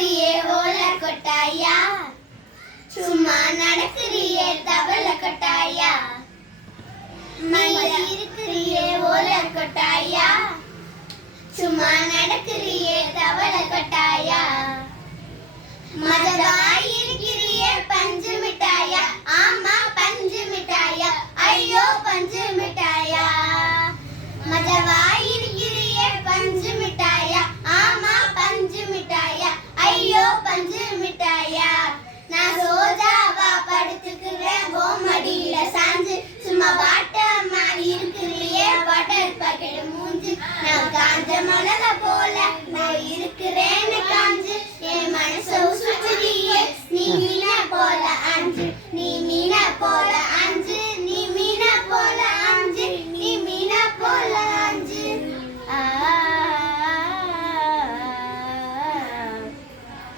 நடக்கிறியே ஓல கொட்டாயா? சும்மா நடக்கிறியே தவள கொட்டாயா? இருக்கிறியே ஓல கொட்டாயா? சும்மா நடக்கிறியே தவள கொட்டாயா? மதமாய் இருக்கிறியே பஞ்சு மிட்டாயா? ஆமா பஞ்சு மிட்டாயா. ஐயோ பஞ்சு நான் சோஜாவா படுத்துக்குவேன் கோமடியில சாஞ்சு சும்மா வாட்டமா இருக்குதுலையே வாட்டர் பாக்கெட் மூஞ்சு. காஞ்ச மலர போ